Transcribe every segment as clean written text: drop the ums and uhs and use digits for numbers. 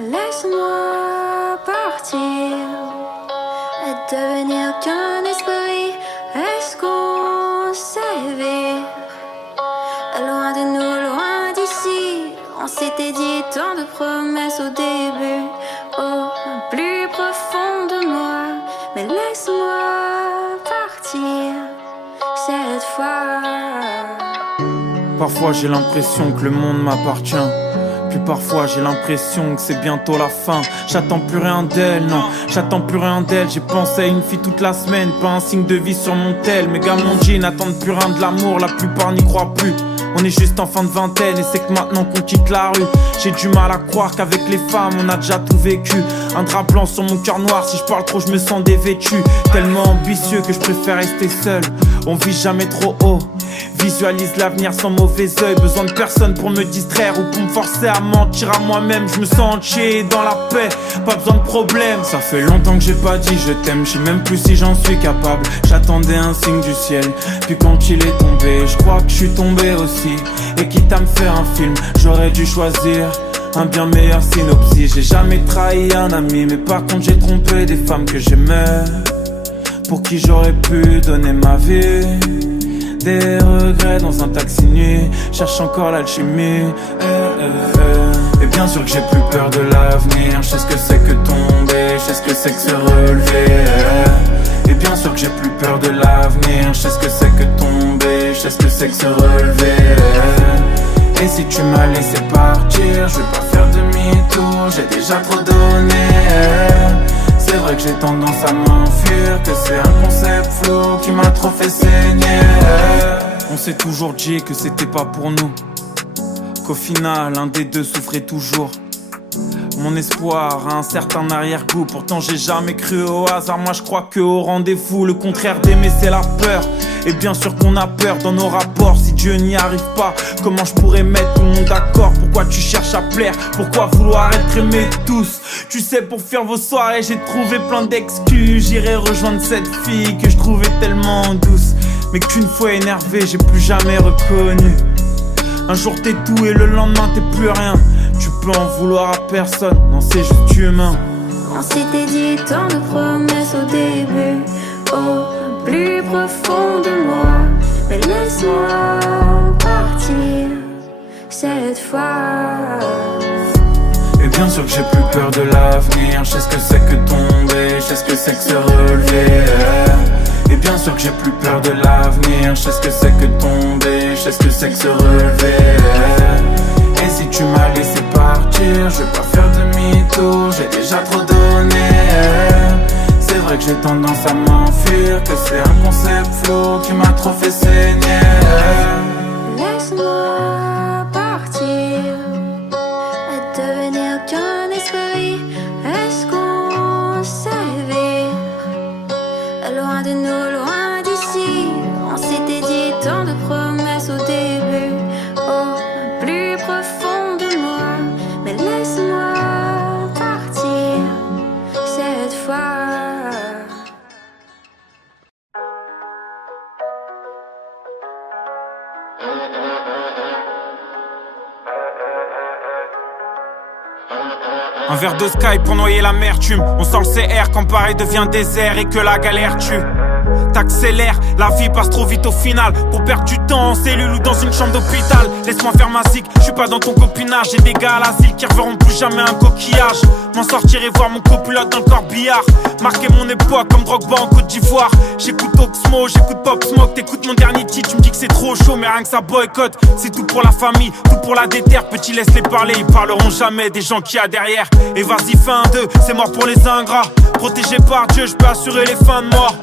Laisse-moi partir et devenir qu'un esprit. Est-ce qu'on s'éveille? Loin de nous, loin d'ici. On s'était dit tant de promesses au début, au plus profond de moi. Mais laisse-moi partir cette fois. Parfois j'ai l'impression que le monde m'appartient. Puis parfois j'ai l'impression que c'est bientôt la fin. J'attends plus rien d'elle, non, j'attends plus rien d'elle. J'ai pensé à une fille toute la semaine, pas un signe de vie sur mon tel. Mes gars mon G n'attendent plus rien de l'amour, la plupart n'y croient plus. On est juste en fin de vingtaine et c'est que maintenant qu'on quitte la rue. J'ai du mal à croire qu'avec les femmes on a déjà tout vécu. Un drap blanc sur mon cœur noir, si je parle trop je me sens dévêtu. Tellement ambitieux que je préfère rester seul. On vit jamais trop haut, visualise l'avenir sans mauvais oeil. Besoin de personne pour me distraire ou pour me forcer à mentir à moi-même. Je me sens entier et dans la paix, pas besoin de problème. Ça fait longtemps que j'ai pas dit je t'aime, je sais même plus si j'en suis capable. J'attendais un signe du ciel, puis quand il est tombé, je crois que je suis tombé aussi. Et quitte à me faire un film, j'aurais dû choisir un bien meilleur synopsis. J'ai jamais trahi un ami, mais par contre j'ai trompé des femmes que j'aimais, pour qui j'aurais pu donner ma vie. Des regrets dans un taxi nuit, cherche encore l'alchimie. Et bien sûr que j'ai plus peur de l'avenir. Je sais ce que c'est que tomber, je sais ce que c'est que se relever. Et bien sûr que j'ai plus peur de l'avenir. Je sais ce que c'est que tomber, je sais ce que c'est que se relever. Et si tu m'as laissé partir, je vais pas faire demi-tour, j'ai déjà trop donné. C'est vrai que j'ai tendance à m'enfuir, que c'est un concept flou qui m'a trop fait saigner. On s'est toujours dit que c'était pas pour nous, qu'au final un des deux souffrait toujours. Mon espoir a un certain arrière-goût, pourtant j'ai jamais cru au hasard. Moi je crois que au rendez-vous, le contraire d'aimer c'est la peur. Et bien sûr qu'on a peur dans nos rapports. Si Dieu n'y arrive pas, comment je pourrais mettre tout le monde d'accord? Pourquoi tu cherches à plaire? Pourquoi vouloir être aimé de tous? Tu sais, pour faire vos soirées j'ai trouvé plein d'excuses. J'irai rejoindre cette fille que je trouvais tellement douce, mais qu'une fois énervé j'ai plus jamais reconnu. Un jour t'es tout et le lendemain t'es plus rien. Tu peux en vouloir à personne, non c'est juste humain. On s'était dit tant de promesses au début, au plus profond de moi. Mais laisse-moi partir cette fois. Et bien sûr que j'ai plus peur de l'avenir. Je sais ce que c'est que tomber, je sais ce que c'est que se relever. Et bien sûr que j'ai plus peur de l'avenir. Je sais ce que c'est que tomber, je sais ce que c'est que se relever. Et si tu m'as laissé partir, je vais pas faire demi-tour, j'ai déjà trop donné. C'est vrai que j'ai tendance à m'enfuir, que c'est un concept flou qui m'a trop fait saigner. Laisse-moi partir et devenir qu'un esprit. Est-ce qu'on s'éveille? Loin de nous, loin d'ici. On s'était dit tant de promesses au début, au plus profond de moi. Mais laisse-moi partir cette fois. Un verre de Sky pour noyer l'amertume. On sent le CR quand Paris devient désert et que la galère tue. T'accélères, la vie passe trop vite au final. Pour perdre du temps en cellule ou dans une chambre d'hôpital. Laisse-moi faire ma zig, je suis pas dans ton copinage. J'ai des gars à l'asile qui reverront plus jamais un coquillage. M'en sortir et voir mon copilote dans le corbillard. Marquer mon époque comme Drogba en Côte d'Ivoire. J'écoute Oxmo, j'écoute Pop Smoke. T'écoutes mon dernier titre, tu me dis que c'est trop chaud. Mais rien que ça boycotte, c'est tout pour la famille, tout pour la déterre. Petit laisse-les parler, ils parleront jamais des gens qu'il y a derrière. Et vas-y fin 2, c'est mort pour les ingrats. Protégé par Dieu, je peux assurer les fins de mort.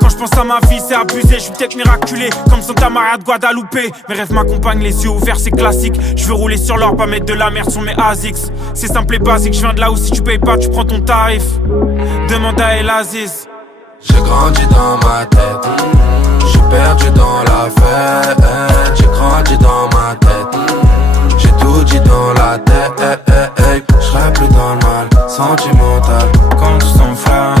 Quand je pense à ma vie, c'est abusé, je suis peut-être miraculé comme Santa Maria de Guadalupe. Mes rêves m'accompagnent, les yeux ouverts, c'est classique. Je veux rouler sur l'or, pas mettre de la merde sur mes ASICS. C'est simple et basique, je viens de là où si tu payes pas, tu prends ton tarif. Demande à El Aziz. J'ai grandi dans ma tête, j'ai perdu dans la fête. J'ai grandi dans ma tête, j'ai tout dit dans la tête. J'serai plus dans le mal sentimental Quand tu s'enflammes,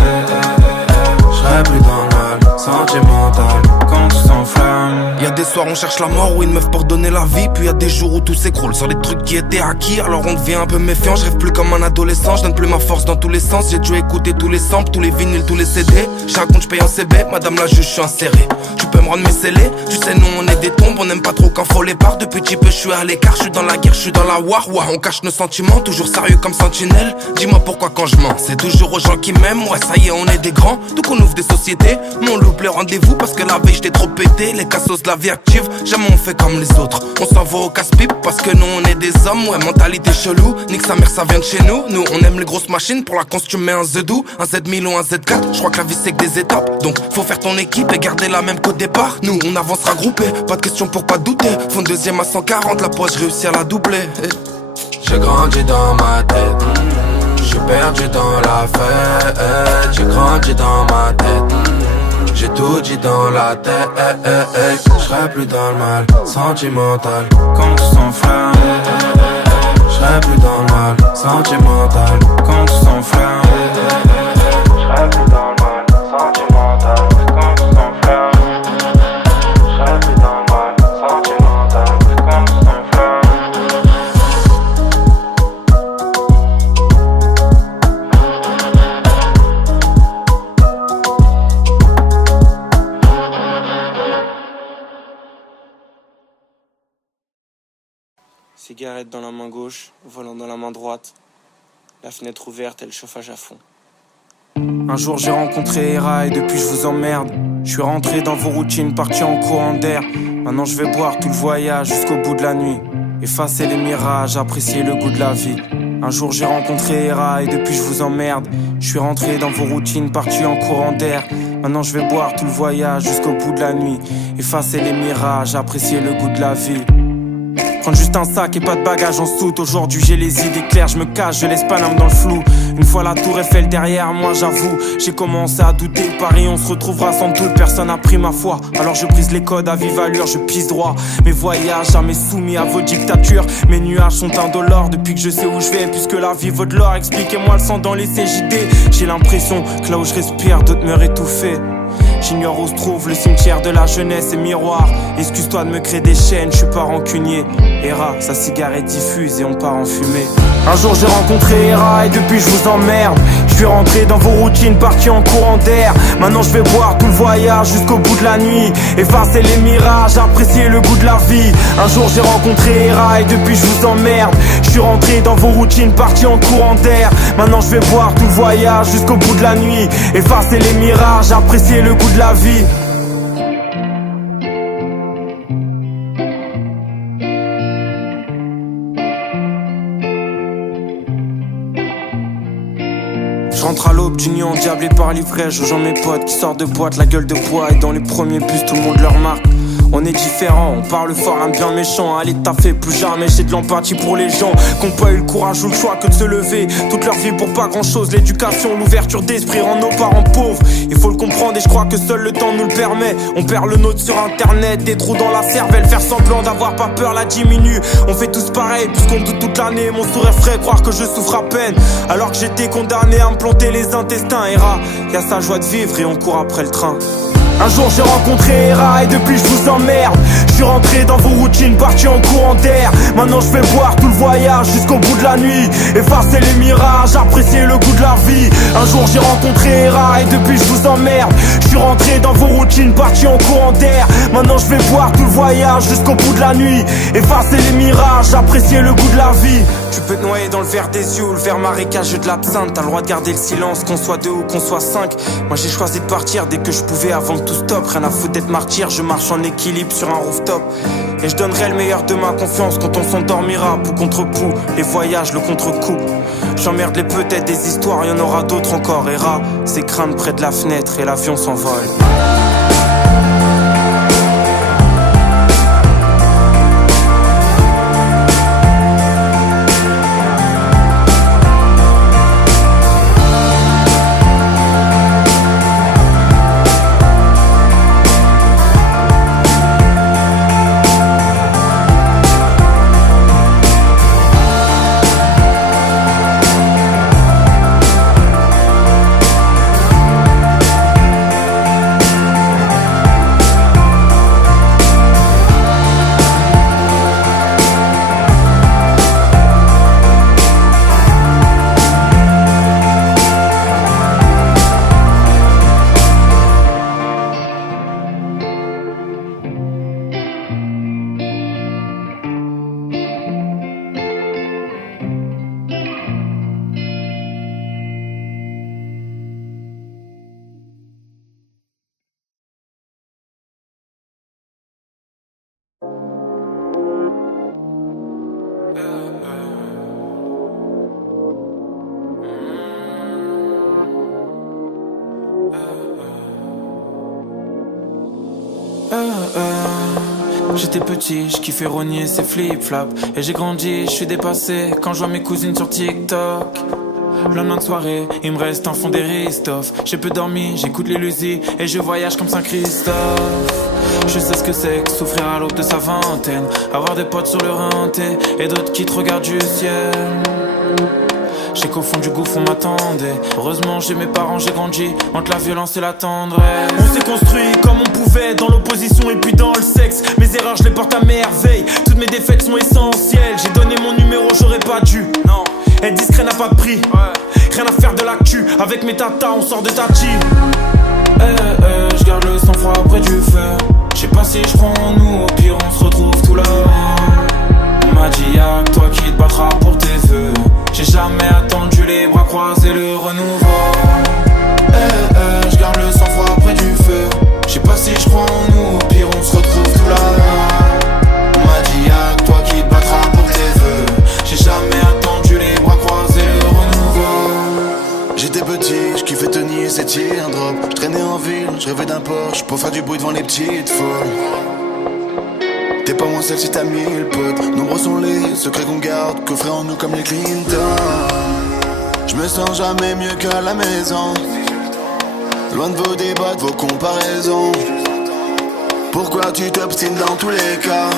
j'serai plus dans le mal sentimental quand tu s'enflammes. Y'a des des soirs on cherche la mort ou une meuf pour donner la vie. Puis y a des jours où tout s'écroule sur les trucs qui étaient acquis. Alors on devient un peu méfiant, je rêve plus comme un adolescent. Je donne plus ma force dans tous les sens. J'ai dû écouter tous les samples, tous les vinyles, tous les CD. J'ai un compte, je paye en CB, madame la juge, je suis inséré. Tu peux me rendre mes scellés, tu sais nous on est des tombes. On aime pas trop quand faut les parts. Depuis petit peu je suis à l'écart, je suis dans la guerre, je suis dans la war. On cache nos sentiments, toujours sérieux comme sentinelle. Dis-moi pourquoi quand je mens, c'est toujours aux gens qui m'aiment. Ouais ça y est on est des grands, donc on ouvre des sociétés. Mais on loupe les rendez-vous parce que la veille j'étais trop pété. Les cassos de la vie active, jamais on fait comme les autres. On s'en va au casse-pipe parce que nous on est des hommes. Ouais mentalité chelou, nique sa mère ça vient de chez nous. Nous on aime les grosses machines, pour la cons tu mets un Z-Dou, un Z1000 ou un Z4. Je crois que la vie c'est que des étapes, donc faut faire ton équipe et garder la même qu'au départ. Nous on avancera groupé, pas de question pour pas douter. Fond deuxième à 140, la poche réussit à la doubler. J'ai grandi dans ma tête, j'suis perdu dans la fête. J'ai grandi dans ma tête, j'ai tout dit dans la tête. J'serai plus dans le mal sentimental Quand tout s'enflamme, j'serai plus dans le mal sentimental quand tout s'enflamme, j'serai plus dans le mal sentimental quand tout s'enflamme, j'serai plus dans le mal sentimental quand tout s'enflamme. Cigarette dans la main gauche, volant dans la main droite. La fenêtre ouverte et le chauffage à fond. Un jour j'ai rencontré Hera et depuis je vous emmerde. Je suis rentré dans vos routines, parti en courant d'air. Maintenant je vais boire tout le voyage jusqu'au bout de la nuit. Effacer les mirages, apprécier le goût de la vie. Un jour j'ai rencontré Hera et depuis je vous emmerde. Je suis rentré dans vos routines, parti en courant d'air. Maintenant je vais boire tout le voyage jusqu'au bout de la nuit. Effacer les mirages, apprécier le goût de la vie. Prendre juste un sac et pas de bagages en soute. Aujourd'hui j'ai les idées claires, je me cache, je laisse pas l'âme dans le flou. Une fois la tour Eiffel derrière moi, j'avoue, j'ai commencé à douter. Paris on se retrouvera sans doute, personne n'a pris ma foi. Alors je brise les codes à vive allure, je pisse droit. Mes voyages jamais soumis à vos dictatures. Mes nuages sont indolores depuis que je sais où je vais. Puisque la vie vaut de l'or, expliquez-moi le sang dans les CJD. J'ai l'impression que là où je respire, d'autres meurent étouffés. J'ignore où se trouve le cimetière de la jeunesse et miroir. Excuse-toi de me créer des chaînes, je suis pas rancunier. Hera, sa cigarette diffuse et on part en fumée. Un jour j'ai rencontré Hera et depuis je vous emmerde. Je suis rentré dans vos routines, parti en courant d'air. Maintenant je vais boire tout le voyage jusqu'au bout de la nuit. Effacer les mirages, apprécier le goût de la vie. Un jour j'ai rencontré Hera et depuis je vous emmerde. Je suis rentré dans vos routines, parti en courant d'air. Maintenant je vais boire tout le voyage jusqu'au bout de la nuit. Effacer les mirages, apprécier le goût de la vie. Je rentre à l'aube d'union, diablé par l'ivresse. Je rejoins mes potes qui sortent de boîte, la gueule de bois. Et dans les premiers bus, tout le monde leur marque. On est différents, on parle fort, un bien méchant. Allez taffer, plus jamais, j'ai de l'empathie pour les gens qui ont pas eu le courage ou le choix que de se lever toute leur vie pour pas grand chose. L'éducation, l'ouverture d'esprit rend nos parents pauvres. Il faut le comprendre et je crois que seul le temps nous le permet. On perd le nôtre sur internet, des trous dans la cervelle. Faire semblant d'avoir pas peur la diminue. On fait tous pareil puisqu'on doute toute l'année. Mon sourire ferait croire que je souffre à peine alors que j'étais condamné à me planter les intestins. Hera, y'a sa joie de vivre et on court après le train. Un jour j'ai rencontré Hera et depuis je vous emmerde. Je suis rentré dans vos routines, parti en courant d'air. Maintenant je vais boire tout le voyage jusqu'au bout de la nuit. Effacer les mirages, apprécier le goût de la vie. Un jour j'ai rencontré Hera et depuis je vous emmerde. Je suis rentré dans vos routines, parti en courant d'air. Maintenant je vais boire tout le voyage jusqu'au bout de la nuit. Effacer les mirages, apprécier le goût de la vie. Tu peux te noyer dans le verre des yeux ou le verre marécageux de l'absinthe. T'as le droit de garder le silence, qu'on soit deux ou qu'on soit cinq. Moi j'ai choisi de partir dès que je pouvais avant que tout stop. Rien à foutre d'être martyr, je marche en équilibre sur un rooftop. Et je donnerai le meilleur de ma confiance quand on s'endormira. Pou contre pou, les voyages, le contre-coup. J'emmerde les peut-être des histoires, y'en aura d'autres encore. Hera, c'est crainte près de la fenêtre et l'avion s'envole. J'étais petit, je kiffais rogner ses flip-flops. Et j'ai grandi, je suis dépassé quand je vois mes cousines sur TikTok. Le lendemain de soirée, il me reste un fond des Ristoff. J'ai peu dormi, j'écoute les Lucy et je voyage comme Saint-Christophe. Je sais ce que c'est que souffrir à l'aube de sa vingtaine, avoir des potes sur le rinté et d'autres qui te regardent du ciel. J'ai qu'au fond du gouffre on m'attendait. Heureusement j'ai mes parents, j'ai grandi entre la violence et la tendresse. On s'est construit comme on pouvait, dans l'opposition et puis dans le sexe. Mes erreurs je les porte à merveille, toutes mes défaites sont essentielles. J'ai donné mon numéro, j'aurais pas dû. Non, être discret n'a pas de prix. Rien à faire de l'actu, avec mes tatas on sort de Tati. Je garde le sang-froid près du feu. Je sais pas si je prends en nous, au pire on se retrouve tout là. On m'a dit y'a que toi qui te battras pour tes vœux. J'ai jamais attendu les bras croisés, le renouveau. Je garde le sang-froid près du feu. Je sais pas si je crois en nous, au pire on se retrouve tout là. On m'a dit y'a que toi qui te battras pour tes vœux. J'ai jamais attendu les bras croisés, le renouveau. J'étais petit, je kiffais tenir ces teardrops. Je traînais en ville, je rêvais d'un Porsche pour faire du bruit devant les petites folles. T'es pas moins seul si t'as 1000 potes. Nombreux sont les secrets qu'on garde, coffrés en nous comme les Clinton. Je me sens jamais mieux qu'à la maison, loin de vos débats, de vos comparaisons. Pourquoi tu t'obstines dans tous les cas?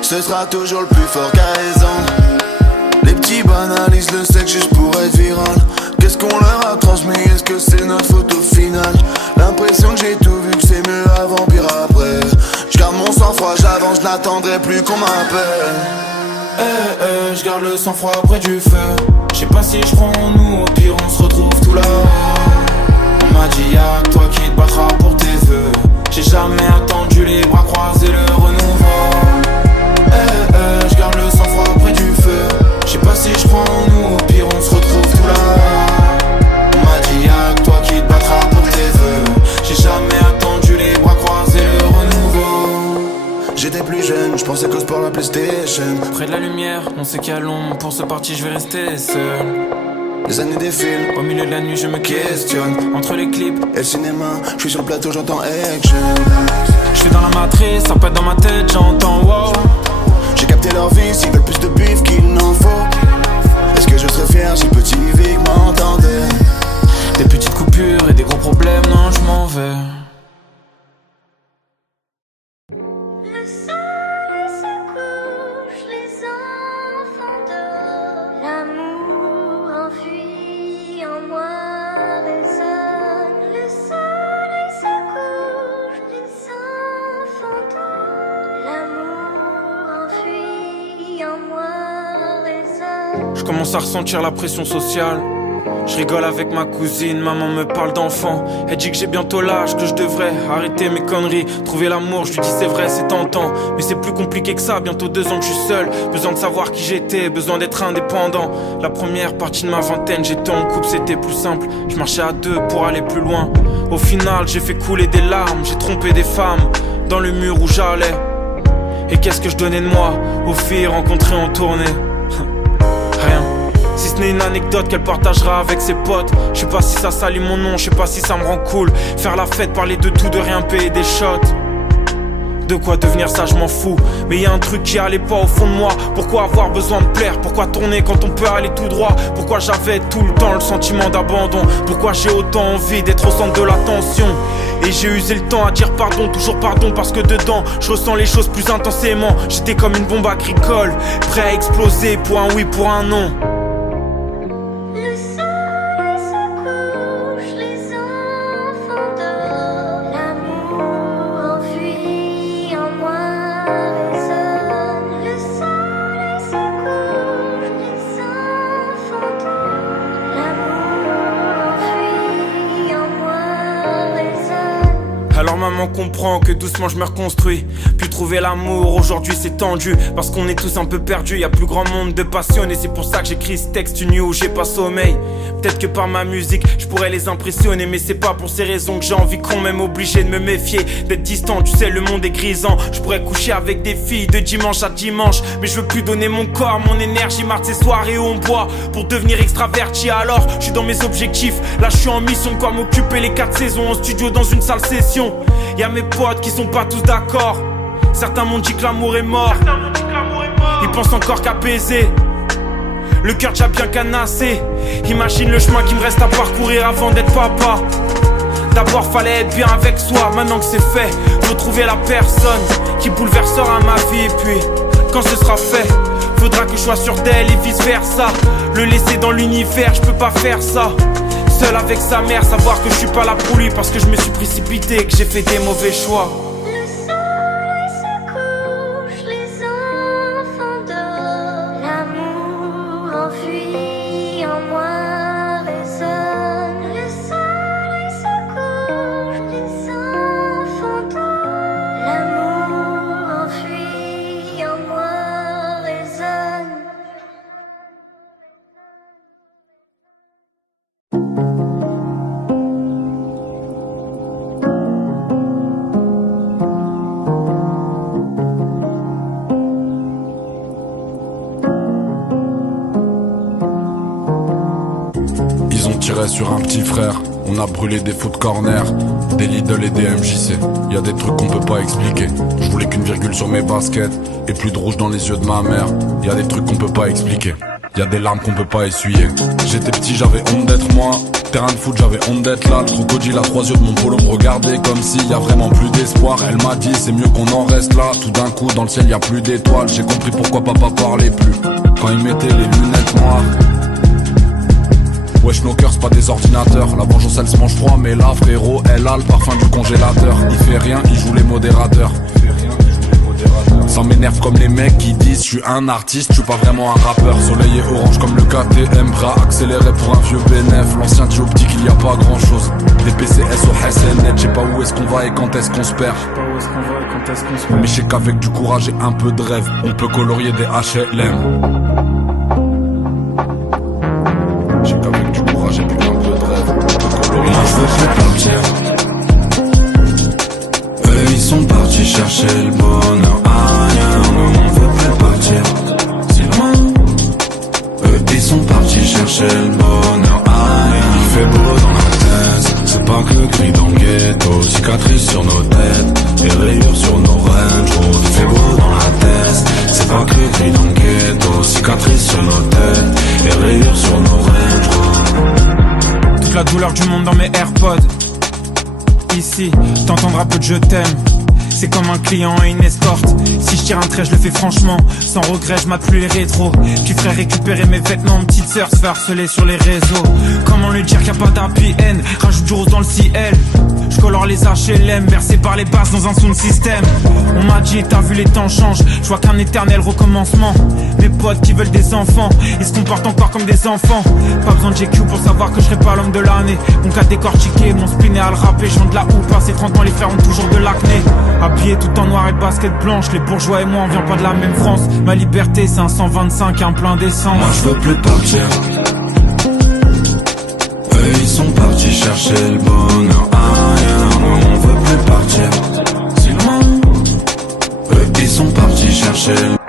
Ce sera toujours le plus fort qui a raison. Les petits banalisent le sexe juste pour être viral. Qu'est-ce qu'on leur a transmis? Est-ce que c'est notre faute au final? L'impression que j'ai tout vu, que c'est mieux avant, pire après. Je garde mon sang-froid, j'avance, je n'attendrai plus qu'on m'appelle. Je garde le sang-froid près du feu. Je sais pas si je prends en nous, au pire on se retrouve tout là. On m'a dit y'a que toi qui te battras pour tes vœux. J'ai jamais attendu les bras croisés, le renouveau. Je garde le sang-froid près du feu. Je sais pas si je prends en nous, au pire on se retrouve tout là. On m'a dit y'a que toi qui te battras pour tes vœux. J'ai jamais attendu les bras croisés, le renouveau. J'étais plus jeune, je pensais qu'au sport la PlayStation. Près de la lumière, on sait qu'il y a l'ombre. Pour ce parti je vais rester seul. Les années défilent, au milieu de la nuit je me questionne. Entre les clips et le cinéma, je suis sur le plateau, j'entends action. Je suis dans la matrice, ça pète dans ma tête, j'entends wow. J'ai capté leur vie, s'ils veulent plus de bif qu'il n'en faut. Est-ce que je serais fier si petit Vic m'entendait? Des petites coupures et des gros problèmes, non je m'en vais. Le soleil se couche, les enfants dorment. L'amour enfui en moi résonne. Le soleil se couche, les enfants dorment. L'amour enfui en moi résonne. Je commence à ressentir la pression sociale. Je rigole avec ma cousine, maman me parle d'enfant. Elle dit que j'ai bientôt l'âge, que je devrais arrêter mes conneries, trouver l'amour. Je lui dis c'est vrai, c'est tentant, mais c'est plus compliqué que ça. Bientôt 2 ans que je suis seul, besoin de savoir qui j'étais, besoin d'être indépendant. La première partie de ma vingtaine, j'étais en couple, c'était plus simple. Je marchais à 2 pour aller plus loin. Au final, j'ai fait couler des larmes, j'ai trompé des femmes dans le mur où j'allais. Et qu'est-ce que je donnais de moi aux filles rencontrées en tournée? Rien. Si ce n'est une anecdote qu'elle partagera avec ses potes. Je sais pas si ça salit mon nom, je sais pas si ça me rend cool. Faire la fête, parler de tout, de rien, payer des shots. De quoi devenir ça, je m'en fous. Mais y a un truc qui allait pas au fond de moi. Pourquoi avoir besoin de plaire? Pourquoi tourner quand on peut aller tout droit? Pourquoi j'avais tout le temps le sentiment d'abandon? Pourquoi j'ai autant envie d'être au centre de l'attention? Et j'ai usé le temps à dire pardon, toujours pardon, parce que dedans je ressens les choses plus intensément. J'étais comme une bombe agricole, prêt à exploser pour un oui, pour un non. Le soleil se couche, les enfants dorment. L'amour enfui en moi résonne. Le soleil se couche, les enfants dorment. L'amour enfui en moi résonne. Alors maman comprend que doucement je me reconstruis. Puis trouver l'amour, aujourd'hui c'est tendu. Parce qu'on est tous un peu perdus, y a plus grand monde de passionnés. C'est pour ça que j'écris ce texte une nuit où j'ai pas sommeil. Peut-être que par ma musique je pourrais les impressionner, mais c'est pas pour ces raisons que j'ai envie qu'on m'aime. Obligé de me méfier, d'être distant, tu sais le monde est grisant. Je pourrais coucher avec des filles de dimanche à dimanche, mais je veux plus donner mon corps, mon énergie, marre de ces soirées où on boit pour devenir extraverti. Alors je suis dans mes objectifs, là je suis en mission. Quoi m'occuper les 4 saisons en studio dans une salle session. Y'a mes potes qui sont pas tous d'accord. Certains m'ont dit que l'amour est mort. Ils pensent encore qu'à baiser. Le cœur déjà bien canassé. Imagine le chemin qui me reste à parcourir avant d'être papa. D'abord fallait être bien avec soi. Maintenant que c'est fait, faut trouver la personne qui bouleversera ma vie. Et puis, quand ce sera fait, faudra que je sois sûr d'elle et vice versa. Le laisser dans l'univers, je peux pas faire ça. Seul avec sa mère, savoir que je suis pas là pour lui parce que je me suis précipité et que j'ai fait des mauvais choix. Sur un petit frère, on a brûlé des foot corner, des Lidl et des MJC. Y'a des trucs qu'on peut pas expliquer. Je voulais qu'une virgule sur mes baskets et plus de rouge dans les yeux de ma mère. Y'a des trucs qu'on peut pas expliquer. Y'a des larmes qu'on peut pas essuyer. J'étais petit, j'avais honte d'être moi. Terrain de foot, j'avais honte d'être là. Le crocodile à 3 yeux de mon polo me regardait comme s'il y a vraiment plus d'espoir. Elle m'a dit c'est mieux qu'on en reste là. Tout d'un coup dans le ciel y a plus d'étoiles. J'ai compris pourquoi papa parlait plus quand il mettait les lunettes noires. Wesh nos cœurs c'est pas des ordinateurs. La vengeance elle se mange froid mais là frérot elle a le parfum du congélateur. Il fait rien, il joue les modérateurs. Ça m'énerve comme les mecs qui disent je suis un artiste, je suis pas vraiment un rappeur. Soleil et orange comme le KTM, bras accéléré pour un vieux bénéf. L'ancien dit optique il y a pas grand chose. Des PCS au SNet, je sais pas où est-ce qu'on va et quand est-ce qu'on se perd. Mais je sais qu'avec du courage et un peu de rêve, on peut colorier des HLM. Je sais qu'avec du courage et puis un peu de rêve, on peut colorier. Moi je veux plus partir. Eux ils sont partis chercher le bonheur ailleurs. Nous on veut plus partir si loin. Eux ils sont partis chercher le bonheur ailleurs. Il fait beau dans la tête, c'est pas que le gris dans le ghetto. Cicatrices sur nos têtes et rayures sur nos Range Road. Il fait beau dans la tête, c'est pas que le gris dans le ghetto. Cicatrices sur nos têtes et rayures sur nos Range Road. Toute la douleur du monde dans mes AirPods. Ici, t'entendras peu de je t'aime. C'est comme un client et une escorte. Si je tire un trait je le fais franchement. Sans regret je mate plus les rétros. Puis ferais récupérer mes vêtements. Petite sœur se fait harceler sur les réseaux. Comment lui dire qu'il n'y a pas d'happy end. Rajoute du rose dans le ciel. Je colore les HLM versés par les basses dans un sound system. On m'a dit t'as vu les temps changent. Je vois qu'un éternel recommencement. Mes potes qui veulent des enfants, ils se comportent encore comme des enfants. Pas besoin de GQ pour savoir que je serai pas l'homme de l'année. Mon cas décortiqué, mon spin est à le rapper. Je de la houppe, passé 30 ans les frères ont toujours de l'acné. Habillé tout en noir et basket blanche. Les bourgeois et moi on vient pas de la même France. Ma liberté c'est un 125 et un plein d'essence. Moi je veux plus partir. Eux ils sont partis chercher le bonheur ailleurs. Nous on veut plus partir si loin. Eux ils sont partis chercher le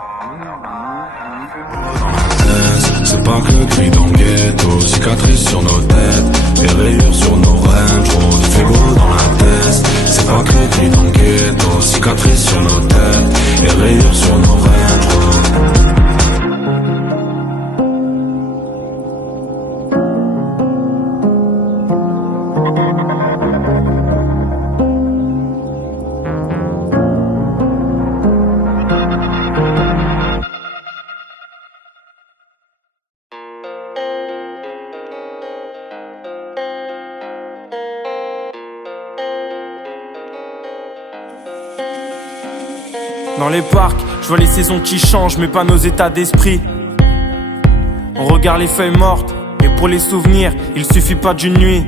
c'est pas que le gris dans le ghetto. Cicatrices sur nos têtes et rayures sur nos Range Road. Il fait beau dans la tête, c'est pas que le gris dans le ghetto. Cicatrices sur nos têtes et rayures sur nos Range Road. Dans les parcs, je vois les saisons qui changent, mais pas nos états d'esprit. On regarde les feuilles mortes, et pour les souvenirs, il suffit pas d'une nuit.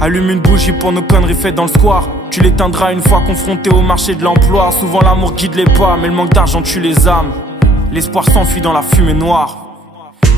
Allume une bougie pour nos conneries faites dans le square. Tu l'éteindras une fois confronté au marché de l'emploi. Souvent l'amour guide les pas, mais le manque d'argent tue les âmes. L'espoir s'enfuit dans la fumée noire.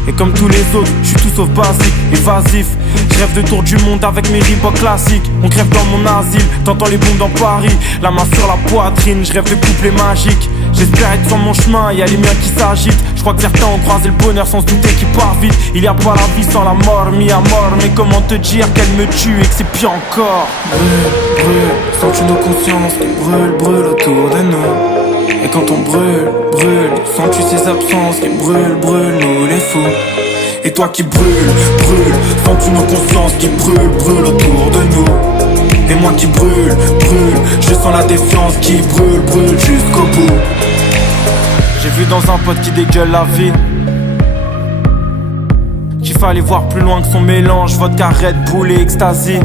Et comme tous les autres, je suis tout sauf basique, évasif. Je rêve de tour du monde avec mes Reebok classiques. On crève dans mon asile, t'entends les bombes dans Paris. La main sur la poitrine, je rêve de couplets magiques. J'espère être sur mon chemin, y'a les miens qui s'agitent. Je crois que certains ont croisé le bonheur sans se douter qu'il part vite. Il y a pas la vie sans la mort, mis à mort. Mais comment te dire qu'elle me tue et que c'est pire encore? Brûle, brûle, sens-tu nos consciences qui brûlent, brûlent autour de nous? Et quand on brûle, brûle, sens-tu ces absences qui brûlent, brûlent nous les fous? Et toi qui brûle, brûle, sens-tu nos consciences qui brûlent, brûlent autour de nous? Et moi qui brûle, brûle, je sens la défiance qui brûle, brûle jusqu'au bout. J'ai vu dans un pote qui dégueule la vie qu'il fallait voir plus loin que son mélange, vodka, Red Bull et ecstasy.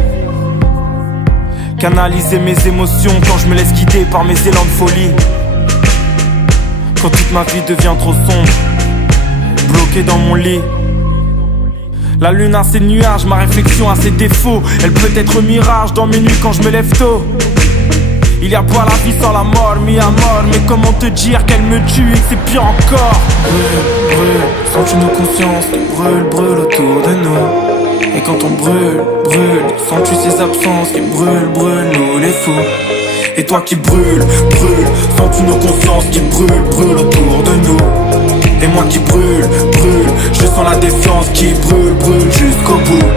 Canaliser mes émotions quand je me laisse guider par mes élans de folie. Quand toute ma vie devient trop sombre, bloqué dans mon lit. La lune a ses nuages, ma réflexion a ses défauts. Elle peut être mirage dans mes nuits quand je me lève tôt. Il y a pas la vie sans la mort, mis à mort. Mais comment te dire qu'elle me tue et que c'est pire encore? Brûle, brûle, sens-tu nos consciences qui brûlent, brûlent autour de nous? Et quand on brûle, brûle, sens-tu ces absences qui brûlent, brûlent nous les fous? Et toi qui brûle, brûle, sens-tu nos consciences qui brûlent, brûlent autour de nous? Et moi qui brûle, brûle, je sens la défiance qui brûle, brûle jusqu'au bout.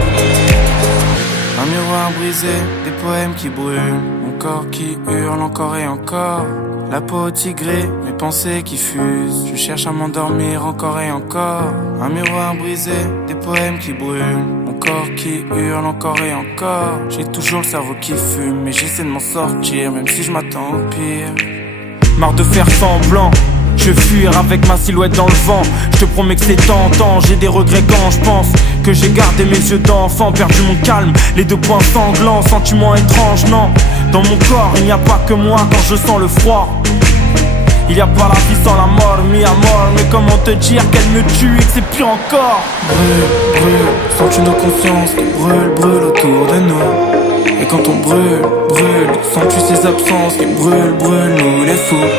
Un miroir brisé, des poèmes qui brûlent, mon corps qui hurle encore et encore. La peau tigrée, mes pensées qui fusent, je cherche à m'endormir encore et encore. Un miroir brisé, des poèmes qui brûlent, mon corps qui hurle encore et encore. J'ai toujours le cerveau qui fume, mais j'essaie de m'en sortir, même si je m'attends au pire. Marre de faire semblant, je veux fuir avec ma silhouette dans le vent. Je te promets que c'est tentant, j'ai des regrets quand je pense que j'ai gardé mes yeux d'enfant, perdu mon calme, les deux poings sanglants, sentiments étranges, non. Dans mon corps, il n'y a pas que moi quand je sens le froid. Il y a pas la vie sans la mort, mis à mort. Mais comment te dire qu'elle me tue et que c'est pire encore? Brûle, brûle, sens-tu nos consciences qui brûlent, brûlent autour de nous? Et quand on brûle, brûle, sens-tu ces absences qui brûlent, brûlent nous les fous?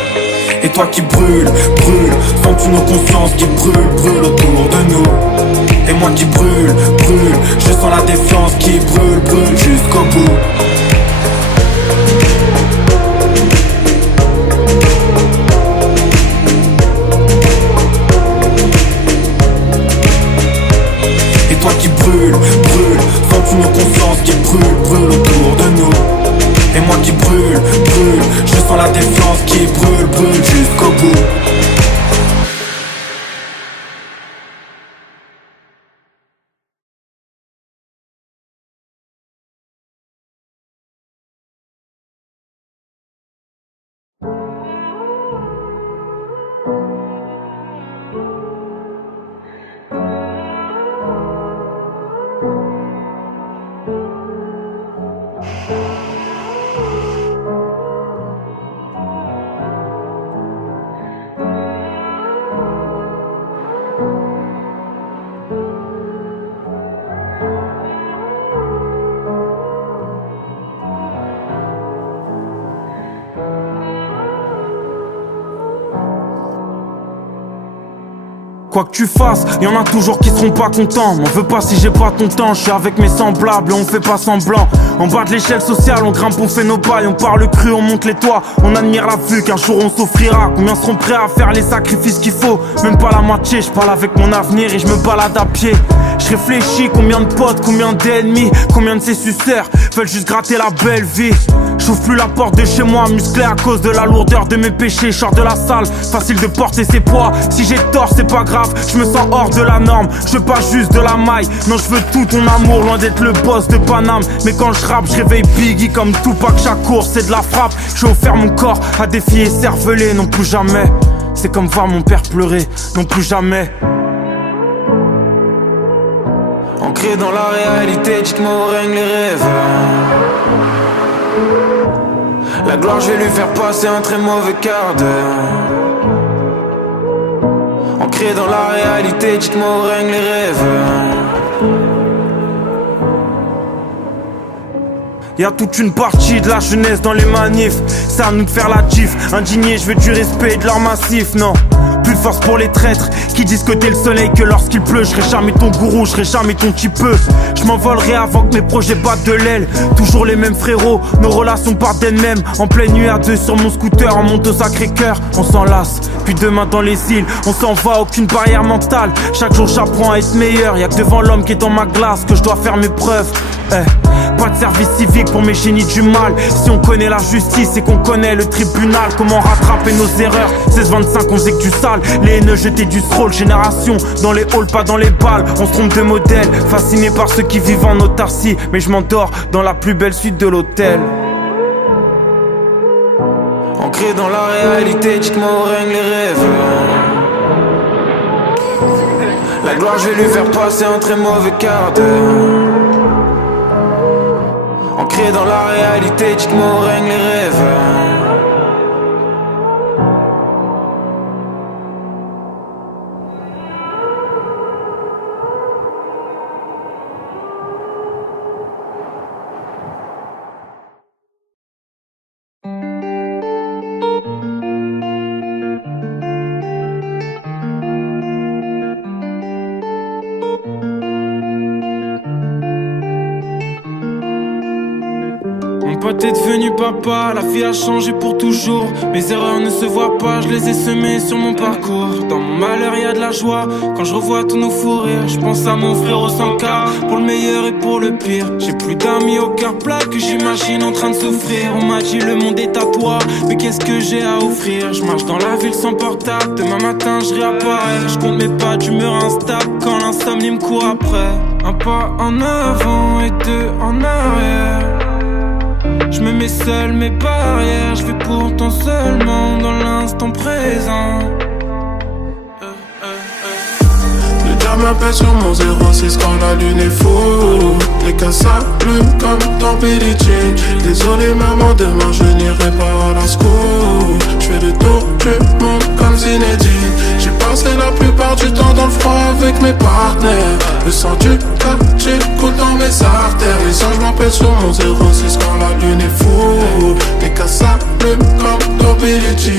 Et toi qui brûle, brûle, sens-tu nos consciences qui brûlent, brûlent autour de nous? Et moi qui brûle, brûle, je sens la défiance qui brûle, brûle jusqu'au bout. Et toi qui brûle, brûle, sens-tu nos consciences qui brûlent, brûlent autour de nous? Et moi qui brûle, brûle, je sens la défiance qui brûle, brûle jusqu'au bout. Quoi que tu fasses, y'en a toujours qui seront pas contents. M'en veux pas si j'ai pas ton temps, je suis avec mes semblables, on fait pas semblant. En bas de l'échelle sociale, on grimpe, on fait nos pailles, on parle cru, on monte les toits, on admire la vue qu'un jour on s'offrira. Combien seront prêts à faire les sacrifices qu'il faut? Même pas la moitié, je parle avec mon avenir et je me balade à pied. Je réfléchis, combien de potes, combien d'ennemis, combien de ces suceurs veulent juste gratter la belle vie. J'ouvre plus la porte de chez moi, musclé à cause de la lourdeur de mes péchés. Je sors de la salle, facile de porter ses poids. Si j'ai tort, c'est pas grave, je me sens hors de la norme. Je veux pas juste de la maille, non je veux tout ton amour, loin d'être le boss de Paname. Mais quand je rappe, je réveille Biggie comme Tupac Shakur, c'est de la frappe. J'ai offert mon corps à des filles écervelées, non plus jamais. C'est comme voir mon père pleurer, non plus jamais. Ancré dans la réalité, dites-moi où règnent les rêves. La gloire, je vais lui faire passer un très mauvais quart d'heure. Ancré dans la réalité, dites-moi où règnent les rêves. Y'a toute une partie de la jeunesse dans les manifs, c'est à nous de faire la gif. Indigné, je veux du respect et de leur massif, non. Plus force pour les traîtres qui disent que t'es le soleil, que lorsqu'il pleut, je serai jamais ton gourou, je serai jamais ton qui peut. Je m'envolerai avant que mes projets battent de l'aile. Toujours les mêmes frérots, nos relations partent d'elles-mêmes. En pleine nuit à deux sur mon scooter, on monte au Sacré-Cœur. On s'enlace, puis demain dans les îles, on s'en va, aucune barrière mentale. Chaque jour j'apprends à être meilleur, y'a que devant l'homme qui est dans ma glace que je dois faire mes preuves. Pas de service civique pour mes génies du mal. Si on connaît la justice et qu'on connaît le tribunal, comment rattraper nos erreurs? 16-25 on faisait que du sale, les haineux jetaient du stroll. Génération dans les halls, pas dans les balles. On se trompe de modèle, fasciné par ceux qui vivent en autarcie. Mais je m'endors dans la plus belle suite de l'hôtel. Ancré dans la réalité, dites-moi où règnent les rêves. La gloire je vais lui faire passer un très mauvais quart d'heure. Ancré dans la réalité, dites-moi où règnent les rêves. T'es devenu papa, la vie a changé pour toujours. Mes erreurs ne se voient pas, je les ai semées sur mon parcours. Dans mon malheur y'a de la joie, quand je revois tous nos fous rires. Je pense à mon frère au 100K, pour le meilleur et pour le pire. J'ai plus d'amis au cœur plat que j'imagine en train de souffrir. On m'a dit le monde est à toi, mais qu'est-ce que j'ai à offrir? Je marche dans la ville sans portable, demain matin je réapparais. Je compte mes pas d'humeur instable, quand l'insomnie me court après. Un pas en avant et deux en arrière. Je me mets seul mes barrières, je vais pourtant seulement dans l'instant présent. Le diable m'appelle sur mon 06 quand la lune est fou. Les cas s'allument comme dans Billie Jean. Désolé maman, demain je n'irai pas à la school. Je fais le tour du monde comme Zinedine. J'ai passé la plupart du temps dans le froid avec mes partenaires. Le sang du quartier coule dans mes artères. Les anges m'appellent sur mon 06 quand la lune est fou. Les cas s'allument comme dans Billie Jean.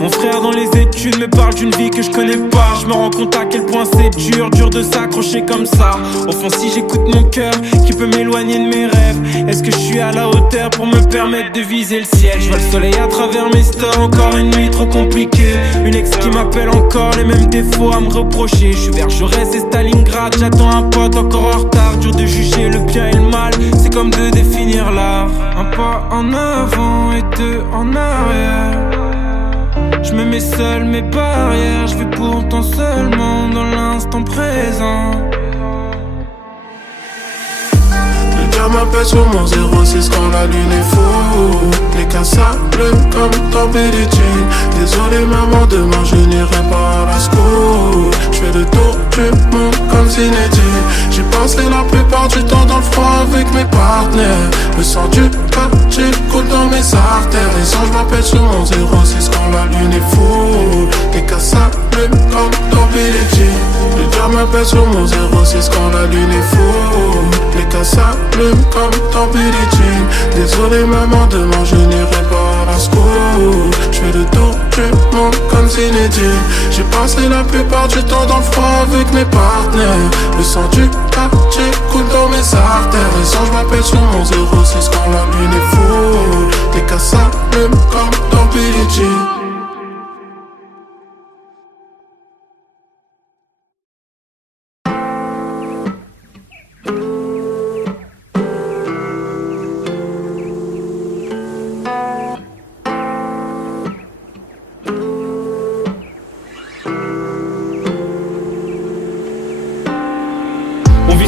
Mon frère dans les études me parle d'une vie que je connais pas. Je me rends compte à quel point c'est dur de s'accrocher comme ça. Au fond si j'écoute mon cœur qui peut m'éloigner de mes rêves, est-ce que je suis à la hauteur pour me permettre de viser le ciel? Je vois le soleil à travers mes stores, encore une nuit trop compliquée. Une ex qui m'appelle encore, les mêmes défauts à me reprocher. Je suis vers Jaurès et Stalingrad, j'attends un pote encore en retard. Dur de juger le bien et le mal, c'est comme de définir l'art. Un pas en avant et deux en arrière. Je me mets seul mes barrières, je vais pourtant seulement dans l'instant présent. Le diable m'appelle sur mon 06 quand la lune est fou. Les cas s'allument comme dans Billie Jean. Désolé maman, demain je n'irai pas à la school. Je fais le tour du monde comme Zinedine. J'ai passé la plupart du temps dans le froid avec mes partenaires. Le sang du quartier coule dans mes artères. Les anges m'appellent sur mon 06 quand la lune est fou. Les cas s'allument comme dans Billie Jean. Le diable m'appelle sur mon 06 quand la lune est fou. Les cas s'allument comme dans Billie Jean. Désolé maman, demain je n'irai pas à la school. Je fais le tour du monde comme Zinedine. J'ai passé la plupart du temps dans le froid avec mes partenaires. Le sang du quartier coule dans mes artères. Les anges m'appellent sur mon 06 quand la lune est fou. Les cas s'allument comme dans Billie Jean.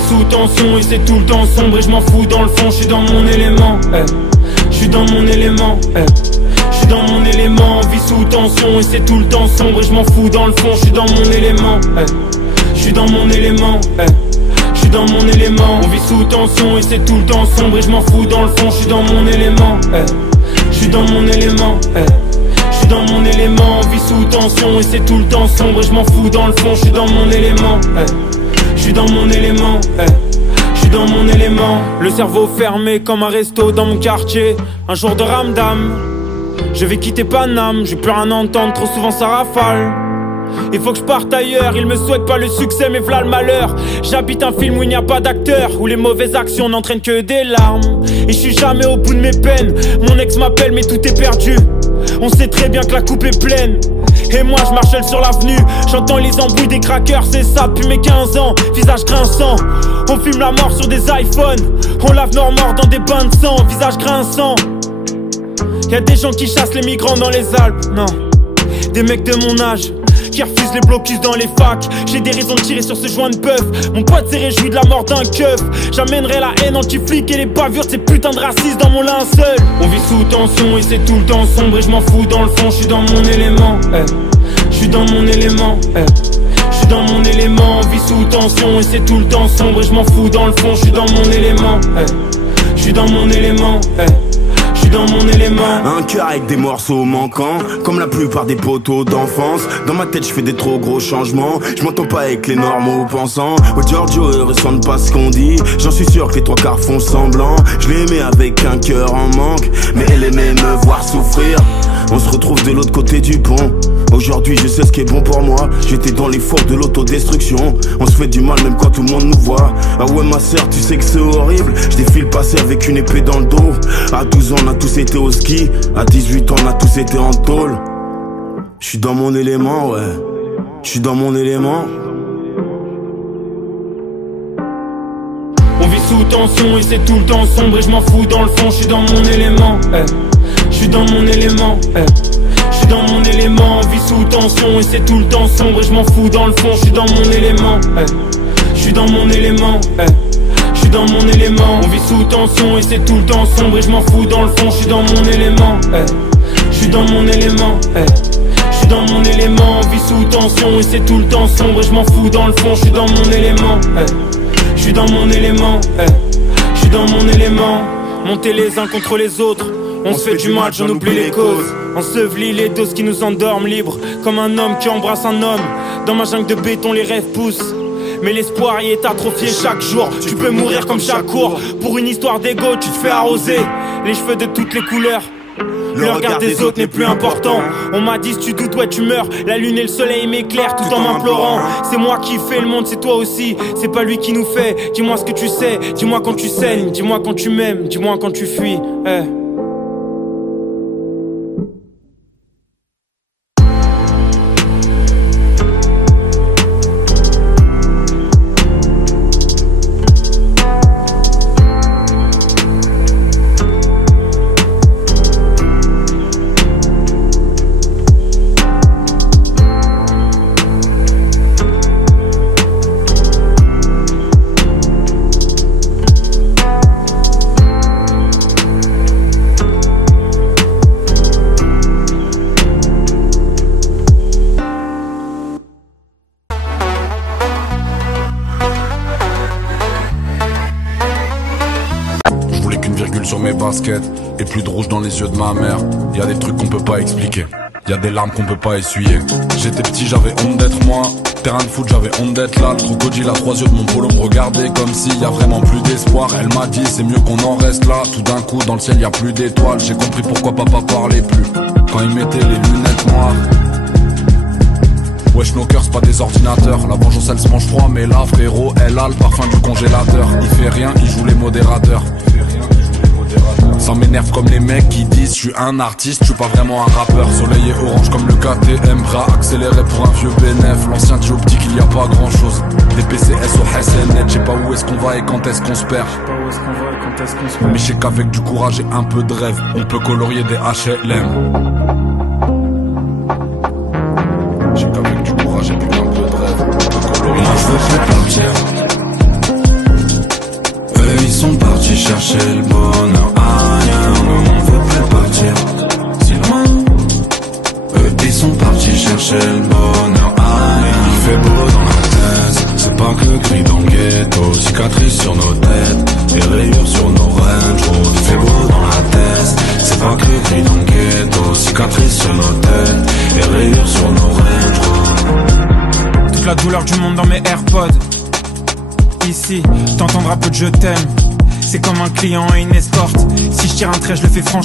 Sous tension et c'est tout le temps sombre et je m'en fous dans le fond, je suis dans mon élément, je suis dans mon élément, je suis dans mon élément, vie sous tension et c'est tout le temps sombre et je m'en fous dans le fond, je suis dans mon élément, je suis dans mon élément, je suis dans mon élément, on vit sous tension et c'est tout le temps sombre et je m'en fous dans le fond, je suis dans mon élément, je suis dans mon élément, je suis dans mon élément, on vit sous tension et c'est tout le temps sombre et je m'en fous dans le fond, je suis dans mon élément, je suis dans mon élément, je suis dans mon élément. Le cerveau fermé comme un resto dans mon quartier. Un jour de ramdam, je vais quitter Paname. J'ai plus rien à entendre, trop souvent ça rafale. Il faut que je parte ailleurs, il me souhaite pas le succès mais v'là le malheur. J'habite un film où il n'y a pas d'acteur, où les mauvaises actions n'entraînent que des larmes. Et je suis jamais au bout de mes peines. Mon ex m'appelle mais tout est perdu. On sait très bien que la coupe est pleine. Et moi je marche seul sur l'avenue. J'entends les embrouilles des crackers, c'est ça depuis mes 15 ans. Visage grinçant, on filme la mort sur des iPhones. On lave nos morts dans des bains de sang, visage grinçant. Y'a des gens qui chassent les migrants dans les Alpes, non. Des mecs de mon âge qui refusent les blocus dans les facs. J'ai des raisons de tirer sur ce joint de bœuf. Mon pote s'est réjoui de la mort d'un keuf. J'amènerai la haine anti-flic et les bavures de ces putains de racistes dans mon linceul. On vit sous tension et c'est tout le temps sombre. Et je m'en fous dans le fond, je suis dans mon élément, je suis dans mon élément, je suis dans mon élément. On vit sous tension et c'est tout le temps sombre. Et je m'en fous dans le fond, je suis dans mon élément, je suis dans mon élément, je suis dans mon élément. Un cœur avec des morceaux manquants, comme la plupart des poteaux d'enfance. Dans ma tête je fais des trop gros changements. Je m'entends pas avec les normaux pensants. Oh Giorgio, ils ressentent pas ce qu'on dit. J'en suis sûr que les trois quarts font semblant. Je l'ai aimé avec un cœur en manque, mais elle aimait me voir souffrir. On se retrouve de l'autre côté du pont. Aujourd'hui je sais ce qui est bon pour moi. J'étais dans les fours de l'autodestruction. On se fait du mal même quand tout le monde nous voit. Ah ouais ma sœur, tu sais que c'est horrible. Je défile passer avec une épée dans le dos. À 12 ans on a tous été au ski. À 18 ans on a tous été en tôle. Je suis dans mon élément, ouais. Je suis dans mon élément. On vit sous tension et c'est tout le temps sombre. Et je m'en fous dans le fond, je suis dans mon élément, je suis dans mon élément, je suis dans mon élément. On vit sous tension et c'est tout le temps sombre. Et je m'en fous dans le fond, je suis dans mon élément, je suis dans mon élément, je suis dans mon élément. On vit sous tension et c'est tout le temps sombre. Et je m'en fous dans le fond, je suis dans mon élément, je suis dans mon élément, je suis dans mon élément. On vit sous tension et c'est tout le temps sombre. Et je m'en fous dans le fond, je suis dans mon élément, je suis dans mon élément, je suis dans mon élément. Monter les uns contre les autres, on se fait du mal, j'en oublie les causes. Ensevelis les doses qui nous endorment, libres comme un homme qui embrasse un homme. Dans ma jungle de béton les rêves poussent, mais l'espoir y est atrophié chaque jour. Tu peux mourir comme chaque cours. Pour une histoire d'ego tu te fais arroser. Les cheveux de toutes les couleurs, le regard des autres n'est plus important. On m'a dit si tu doutes ouais tu meurs. La lune et le soleil m'éclairent tout en m'implorant. C'est moi qui fais le monde, c'est toi aussi. C'est pas lui qui nous fait. Dis-moi ce que tu sais, dis-moi quand tu saignes, dis-moi quand tu m'aimes, dis-moi quand tu fuis. Et plus de rouge dans les yeux de ma mère. Y'a des trucs qu'on peut pas expliquer, y'a des larmes qu'on peut pas essuyer. J'étais petit, j'avais honte d'être moi. Terrain de foot, j'avais honte d'être là. Le crocodile à 3 yeux de mon polo me regardait comme s'il y a vraiment plus d'espoir. Elle m'a dit c'est mieux qu'on en reste là. Tout d'un coup dans le ciel y a plus d'étoiles. J'ai compris pourquoi papa parlait plus quand il mettait les lunettes noires. Wesh nos cœurs c'est pas des ordinateurs. La vengeance elle se mange froid mais là frérot elle a le parfum du congélateur. Il fait rien, il joue les modérateurs. Ça m'énerve comme les mecs qui disent je suis un artiste, je suis pas vraiment un rappeur. Soleil est orange comme le KTM, bras accéléré pour un vieux bénéf. L'ancien dit optique il y a pas grand chose. Des PCS au SNet, je sais pas où est-ce qu'on va et quand est-ce qu'on se perd. Mais je sais qu'avec du courage et un peu de rêve, on peut colorier des HLM. Je sais qu'avec du courage et puis un peu de rêve, on peut colorier. Moi je veux plus partir. Eux ils sont partis chercher le bonheur ailleurs. Nous on veut plus partir si loin. Eux ils sont partis chercher le bonheur ailleurs. Il fait beau dans la tête, c'est pas que le gris dans le ghetto. Cicatrices sur nos têtes, et rayures sur nos range road. Il fait beau dans la tête, c'est pas que le gris dans le ghetto. Cicatrices sur nos têtes, et rayures sur nos range road. Toute la douleur du monde dans mes AirPods. d'ici, t'entendras peu de je t'aime. C'est comme un client et une escorte. Si je tire un trait, je le fais franchement.